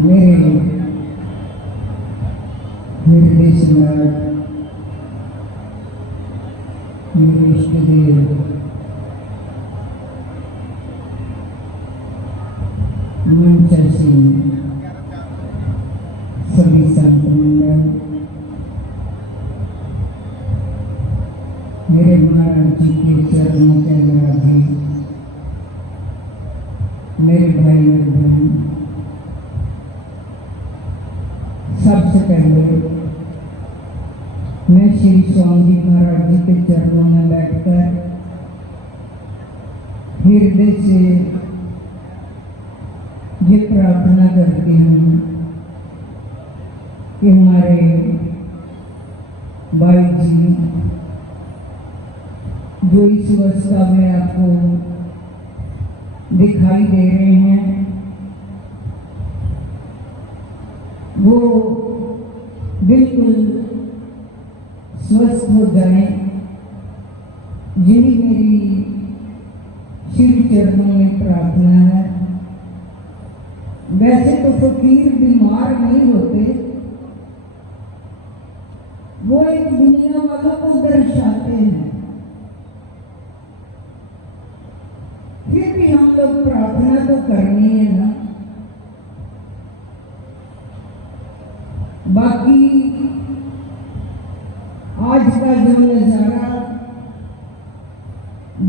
मेरे हृदय सम्राट, मेरे इष्ट देव, मंचासी सभी संत मंडल, मेरे महाराज जी के चरणों के आगे, मेरे भाई और बहन, सबसे पहले मैं श्री स्वामी जी महाराज जी के चरणों में बैठकर हृदय से ये प्रार्थना करती हूँ कि हमारे भाई जी जो इस अवस्था में आपको दिखाई दे रहे हैं, वो बिल्कुल स्वस्थ हो जाए, यही मेरी श्री चरणों में प्रार्थना है। वैसे तो फकीर बीमार नहीं होते, वो एक दुनिया वालों को दर्शाते हैं, फिर भी हम लोग प्रार्थना तो करनी है ना। बाकी आज का जो नजारा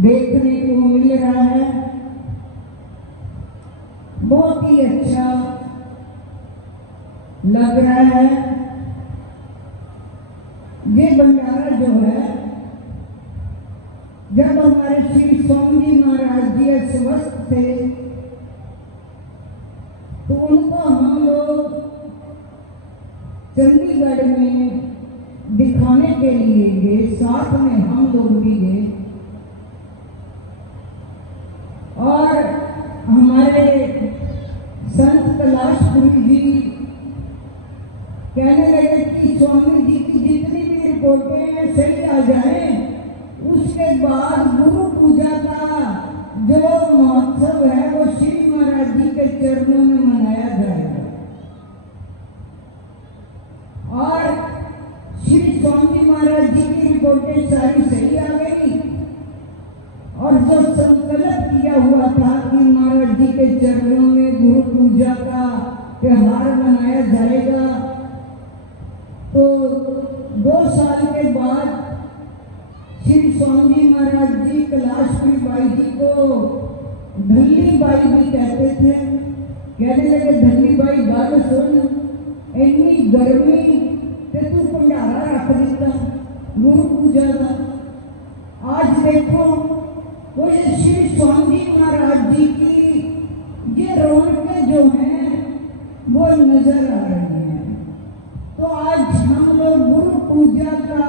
देखने को मिल रहा है, बहुत ही अच्छा लग रहा है। ये भंडारा जो है, जब हमारे श्री स्वामी जी महाराज जी स्वस्थ थे तो उनको हम लोग चंडीगढ़ में दिखाने के लिए गए, साथ में हम लोग भी गए और हमारे संत कैलाशपुरी जी कहने लगे कि स्वामी जी की जितनी भी रिपोर्टें सही आ जाए, उसके बाद गुरु पूजा का जो महोत्सव है वो श्री महाराज जी के चरणों में मनाया जाएगा और श्री स्वामी महाराज जी की रिपोर्टें सारी सही आ गई और जो संकल्प किया हुआ था कि महाराज जी के चरणों में गुरु पूजा का त्योहार मनाया जाएगा, तो 2 साल के बाद श्री स्वामी महाराज जी कैलाशपुरी बाई जी को धल्ली बाई भी कहते थे। कहने लगे धल्ली बाई गल सुन, इतनी गर्मी ते तू भंडारा रख दिता गुरु पूजा का। आज देखो वो श्री स्वामी महाराज जी की ये रौनकें जो हैं वो नजर आ रही हैं। तो आज हम लोग गुरु पूजा का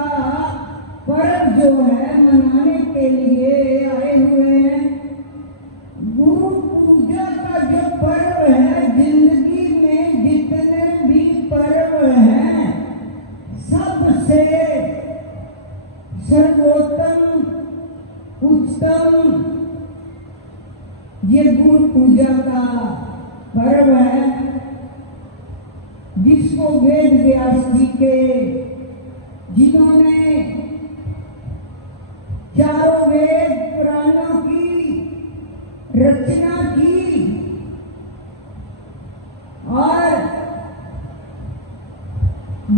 पर्व जो है मनाने के लिए आए हुए हैं। गुरु पूजा का जो पर्व है, जिंदगी में जितने भी पर्व हैं सबसे सर्वोत्तम उच्चतम ये गुरु पूजा का पर्व है, जिसको वेद व्यास जी के, जिन्होंने चारों वेद पुराणों की रचना की और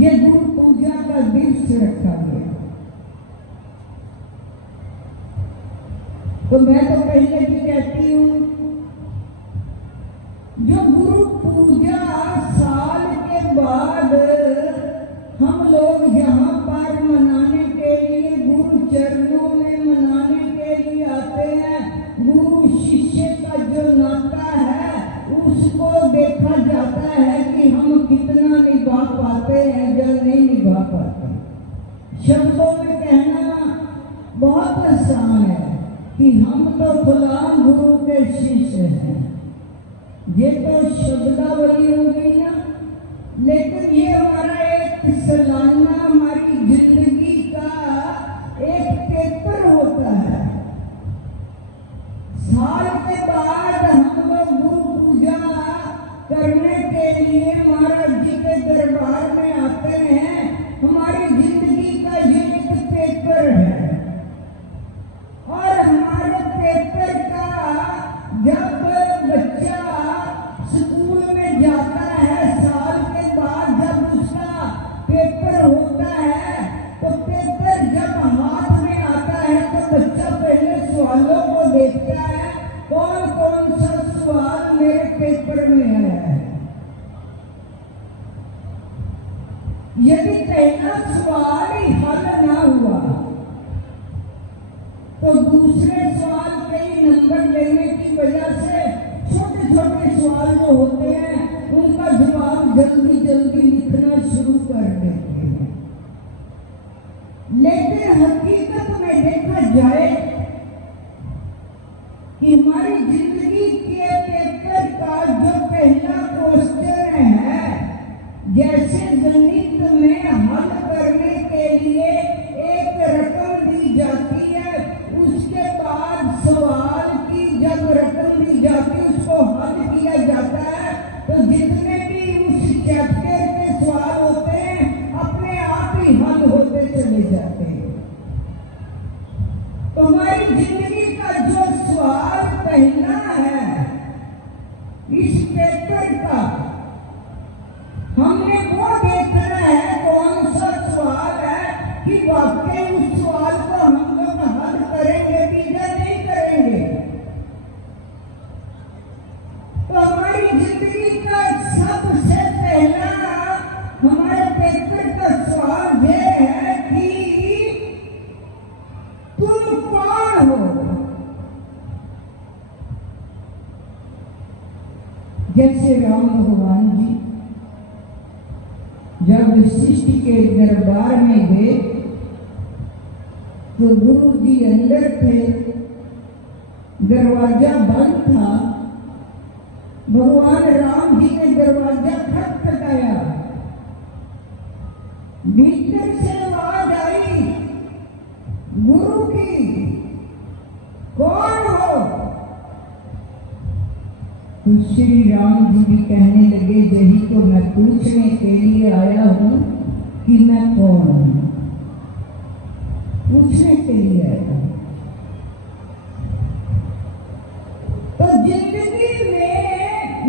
ये गुरु पूजा का दिवस रखा गया। तो मैं तो पहले भी कहती हूँ, जो गुरु पूजा साल के बाद हम लोग यहाँ पर मनाने के लिए, गुरु चरणों में मनाने के लिए आते हैं, गुरु शिष्य का जो नाता है उसको देखा जाता है कि हम कितना निभा पाते हैं या नहीं निभा पाते। शब्दों में कहना बहुत आसान है कि हम तो फलां गुरु के शिष्य हैं, ये तो शब्दावली हो गई ना, लेकिन ये हमारा एक सालाना, हमारी जिंदगी का एक पेपर होता है। साल के बाद हम लोग गुरु पूजा करने के लिए दूसरे सवाल कई नंबर लेने की वजह से छोटे छोटे सवाल जो होते हैं उनका जवाब जल्दी जल्दी लिखना शुरू कर देते हैं। लेकिन हकीकत में देखा जाए कि हमारी जिंदगी के पेपर का जो पहला क्वेश्चन है, जैसे गणित में हल करने के लिए एक रकम दी जाती है, उसके बाद सवाल की जब रकम दी जाती है उसको हल किया जाता है, तो जितने भी उस चैप्टर के सवाल होते हैं अपने आप ही हल होते चले जाते हैं। तो हमारी जिंदगी का जो सवाल पहला है इस पेपर का, हमने वो देखना है कौन सा सवाल है कि वाकई उस सवाल को हम लोग हल करेंगे भी या नहीं करेंगे। तो हमारी जिंदगी का सबसे पहला हमारे पेपर का सवाल ये है कि तुम कौन हो। जैसे राम भगवान जी जब शिष्ट के दरबार में गए तो गुरु जी अंदर थे, दरवाजा बंद था। भगवान राम जी ने दरवाजा खटखटाया, भीतर से आवाज आई गुरु की, कौन हो। तो श्री राम जी भी कहने लगे यही तो मैं पूछने के लिए आया हूं कि मैं कौन हूं, पूछने के लिए आया हूं। तो जिंदगी में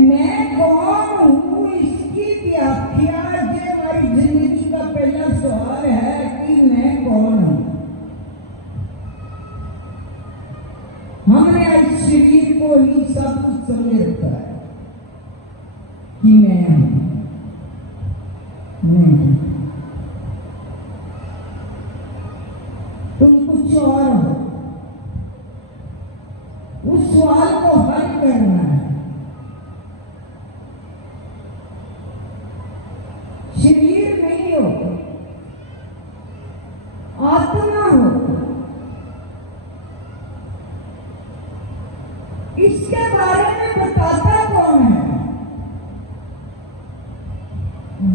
मैं कौन हूं इसकी व्याख्या जो हमारी जिंदगी का पहला सवाल है कि मैं कौन हूं। हमने इस शरीर को ही सब कुछ समझ रखा है कि मैं हूं, तुम कुछ और हो। उस सवाल को हल करना है। शरीर नहीं हो, आत्मा हो। इसके बारे में बताता कौन है।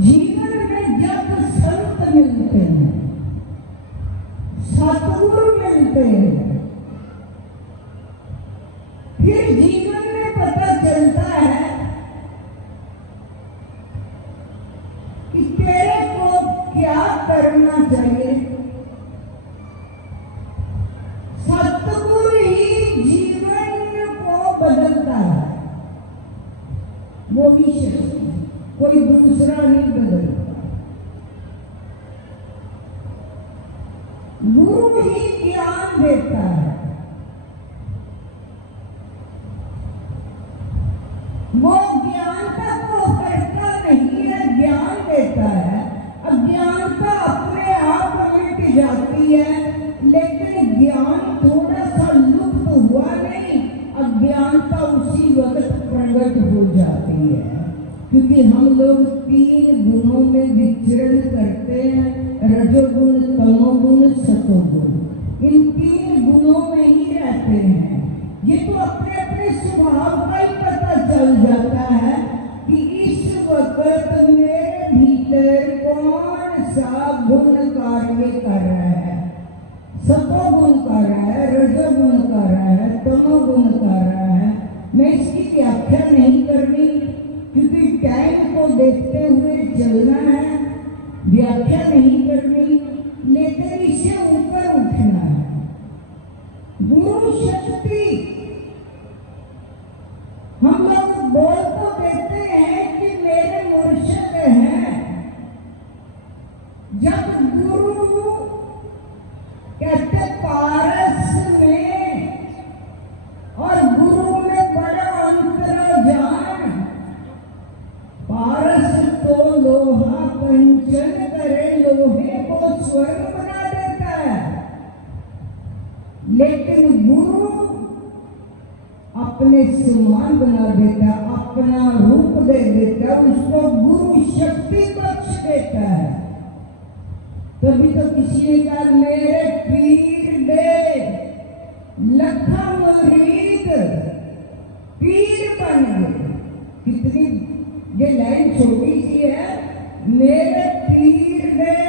जीवन में जब संत मिलते हैं, सतगुरु मिलते हैं, फिर जीवन में पता चलता है कि तेरे को क्या करना चाहिए। सतगुरु ही जीवन को बदलता है, वो भी शख्स, कोई दूसरा नहीं बदलता। गुरु ही ज्ञान देता है, वो ज्ञानता को करता नहीं है, ज्ञान देता है। अज्ञानता अपने आप मिट जाती है, लेकिन ज्ञान थोड़ा सा लुप्त हुआ नहीं, अज्ञानता उसी वक्त प्रकट हो जाती है। क्योंकि हम लोग तीन गुणों में विचरण करते हैं, रजोगुण, तमोगुण, सतोगुण। इन तीन गुणों में ही रहते हैं। ये तो अपने अपने स्वभाव का ही पता चल जाता है कि इस वक्त मेरे भीतर कौन सा गुण कार्य कर रहा है। सतोगुण कर रहा है, रजोगुण कर रहा है, तमोगुण कर रहा है। मैं इसकी व्याख्या नहीं करनी क्योंकि टाइम को देखते हुए चलना है, व्याख्या नहीं करनी, लेकिन इसे ऊपर उठना है। गुरु शक्ति हम लोग बोल तो देते हैं कि मेरे मुर्शिद हैं। जब गुरु कहते पारस में और गुरु में बड़ा अंतर जान। पारस तो लोहा पंचन करे, लोहे को स्वर्ण बना देता है, लेकिन समान बना देता, अपना रूप दे देता, उसको गुरु शक्ति बख्श देता है। तभी तो किसी ने कहा मेरे पीर दे लखा मुरीद पीर बन गए। कितनी ये लाइन छोटी सी है, मेरे पीर दे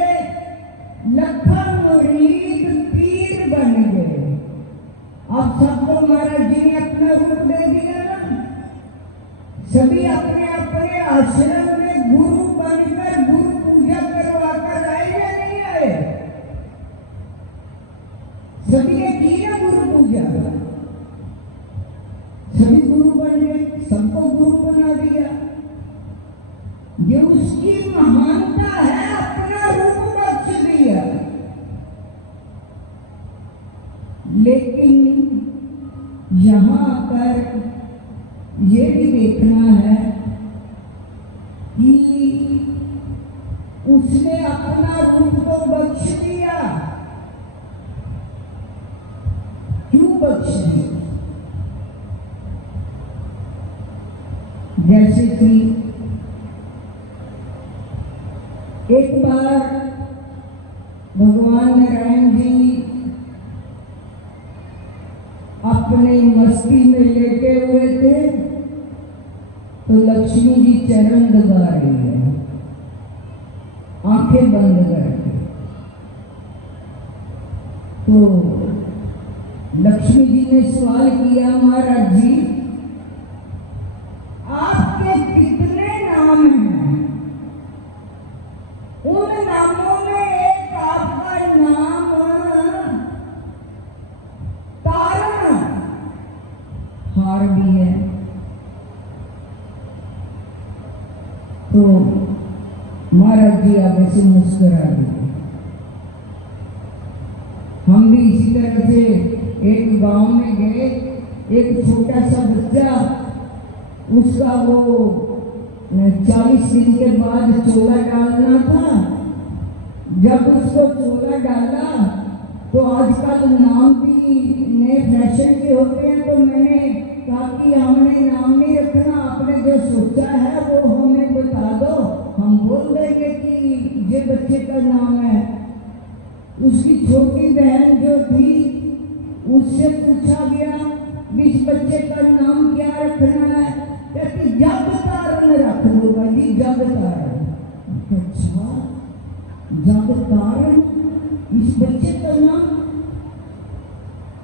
लखा मुरीद पीर बन गए। अब सबको महाराज जी ने अपना रूप दे दिया ना, सभी अपने अपने आश्रम में गुरु बनकर गुरु पूजा करवा कर आए या नहीं आए? सभी ने की ना गुरु पूजा, सभी गुरु बन गए, सबको गुरु बना दिया। ये उसकी महानता है, अपना रूप बख्श दिया। लेकिन यहां पर ये भी देखना है कि उसने अपना रूप तो बख्श दिया, क्यों बख्श दिया? जैसे कि एक बार भगवान नारायण जी अपने मस्ती में लेटे हुए थे, तो लक्ष्मी जी चरण दबा रही है, आंखें बंद करके। तो लक्ष्मी जी ने सवाल किया, महाराज जी आपके कितने नाम हैं? उन नामों में एक आपका नाम तारण हार भी है। तो महाराज जी आगे से मुस्कुरा दिए। हम भी इसी तरह से एक गांव में गए, एक छोटा सा बच्चा, उसका वो 40 दिन के बाद चोला डालना था। जब उसको चोला डाला तो आजकल नाम भी नए फैशन के होते हैं, तो मैंने कहा कि हमने नाम नहीं रखना, आपने जो सोचा है वो हमें बता दो, हम बोल देंगे कि ये बच्चे का नाम है। उसकी छोटी बहन जो थी उससे पूछा गया इस बच्चे का नाम क्या रखना है? कहती जग तारण रख दो भाई, जग तारण। अच्छा जग तारण, इस बच्चे का नाम?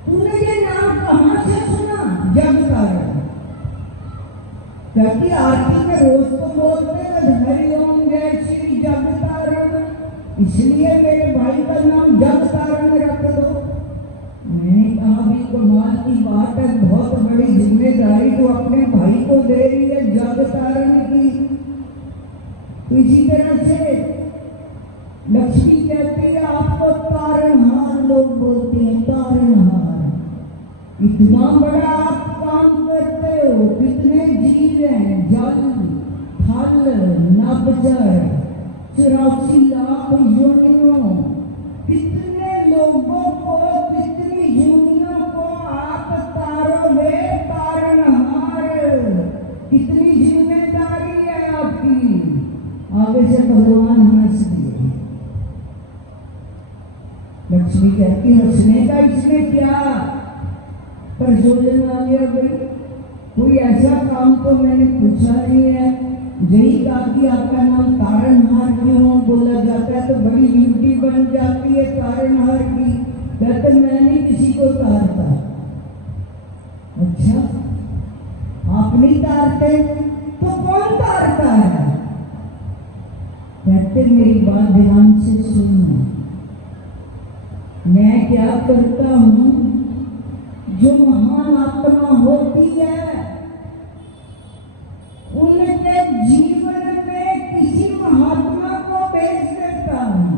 तूने ये नाम कहां से सुना? जग तारण। कहती आरती में रोज तो बोलते हैं हरिओम जय श्री जग तारण, इसलिए मेरे भाई का नाम जग तारण रख दो। मैंने कहा भी कमाल की बात है, बहुत बड़ी जिम्मेदारी तो अपने भाई को दे रही है जग तारण की। तो इसी तरह से लक्ष्मी कहती है आपको तारणहार लोग बोलते हैं, तारणहार। इतना बड़ा आप काम करते हो, कितने जीव हैं, जल थल नभचर 84 लाख योनियों, कितने लोगों को, कितनी योनियों को आप तारोगे, तारणहार। कितनी जिम्मेदारी है आपकी। आगे से भगवान हंस दिए। लक्ष्मी कहती हंसने का इसमें क्या प्रयोजन आ गया भाई? कोई ऐसा काम तो मैंने पूछा नहीं है। यही कहा कि आपका नाम तारणहार क्यों बोला जाता है, तो बड़ी ब्यूटी बन जाती है तारणहार की। कहते मैं नहीं किसी को तारता। अच्छा आप नहीं तारते तो कौन तारता है? कहते मेरी बात ध्यान से सुनना, मैं क्या करता हूं, जो महान आत्मा होती है उनके जीवन में किसी महात्मा को भेज देता हूं।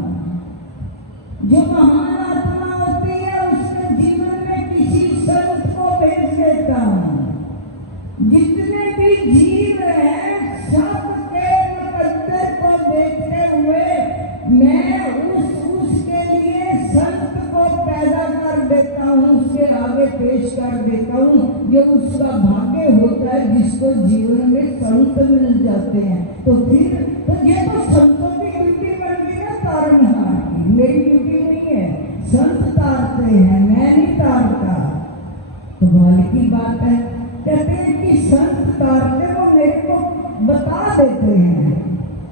जो महान आत्मा होती है उसके जीवन में किसी संत को भेज देता हूं। जितने भी जीव हैं सबके मुकद्दर को देखते हुए मैं उसके लिए संत को पैदा कर देता हूं, उसके आगे पेश कर देता हूं। ये उसका भाग्य कोई होता है जिसको जीवन में संत मिल जाते हैं, तो फिर तो ये तो संतों की ड्यूटी बन गई ना तारनहार की, मेरी ड्यूटी नहीं है। संत तारते हैं, मैं नहीं तारता। कमाल की बात है, कहते हैं कि संत तारते वो मेरे को बता देते हैं,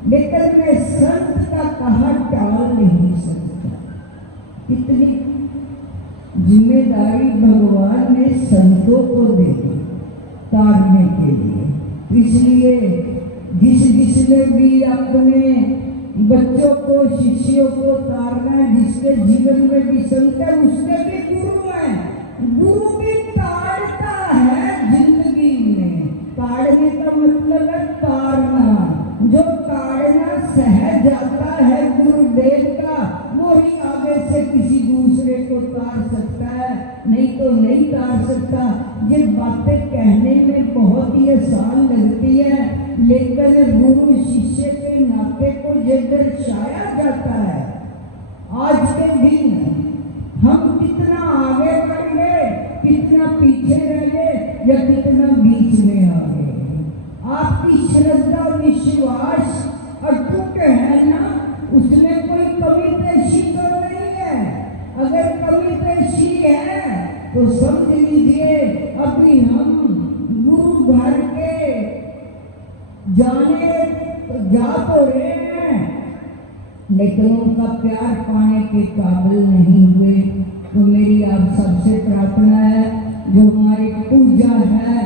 लेकिन मैं संत का कहा टाल नहीं सकता। कितनी जिम्मेदारी भगवान ने संतों को दे दी तारने के लिए। इसलिए जिसने भी अपने बच्चों को, शिष्यों को तारना है, जिसके जीवन में भी संत है, उसके भी गुरु है। गुरु भी तारता है जिंदगी में। ताड़ने का मतलब है तारना। जो ताड़ना सह जाता है गुरुदेव का, वो ही आगे से किसी दूसरे को तार सकता है, नहीं तो नहीं तार सकता। ये बातें कहने में बहुत ही आसान लगती है, लेकिन गुरु शिष्य के नाते को ये दर्शाया जाता है। आज के दिन हम कितना आगे बढ़ गए, कितना पीछे रह गए, या कितना बीच में आ गए। आपकी श्रद्धा विश्वास अटूट है ना, उसमें कोई कमी पेशी तो नहीं है। अगर कमी पेशी है तो समझ लीजिए अभी हम गुरु घर के जाने तो जा तो रहे हैं, लेकिन उनका प्यार पाने के काबिल नहीं हुए। तो मेरी आप सबसे प्रार्थना है, जो हमारी पूजा है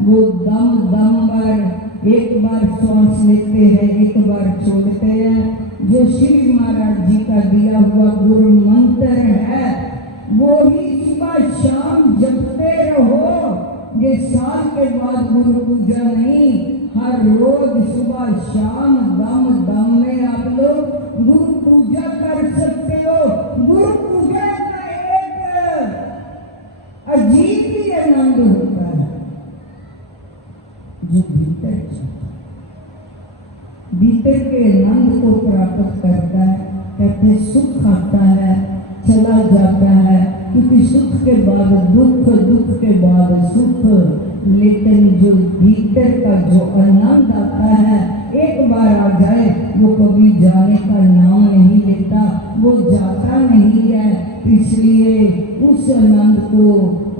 वो दम दम पर एक बार सांस लेते हैं, एक बार छोड़ते हैं। जो शिव महाराज जी का दिया हुआ गुरु मंत्र है वो ही सुबह शाम जपते रहो। ये साल के बाद गुरु पूजा नहीं, हर रोज सुबह शाम दम दम में आप लोग गुरु पूजा कर सकते हो। गुरु पूजा का एक अजीब ही आनंद होता है जो भीतर के आनंद को प्राप्त करता है। कहते सुख आता है, चला जाता है, क्योंकि सुख के बाद दुख, दुख के बाद सुख, लेकिन जो भीतर का जो आनंद आता है एक बार आ जाए वो कभी जाने का नाम नहीं लेता, वो जाता नहीं है। इसलिए उस आनंद को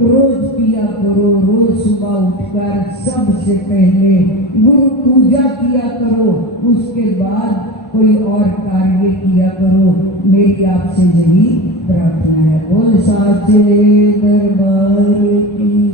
रोज पिया करो। रोज सुबह उठकर सबसे पहले गुरु पूजा किया करो, उसके बाद कोई और कार्य किया करो। मेरी आपसे यही प्रार्थना है। बोल साचे दरबार की।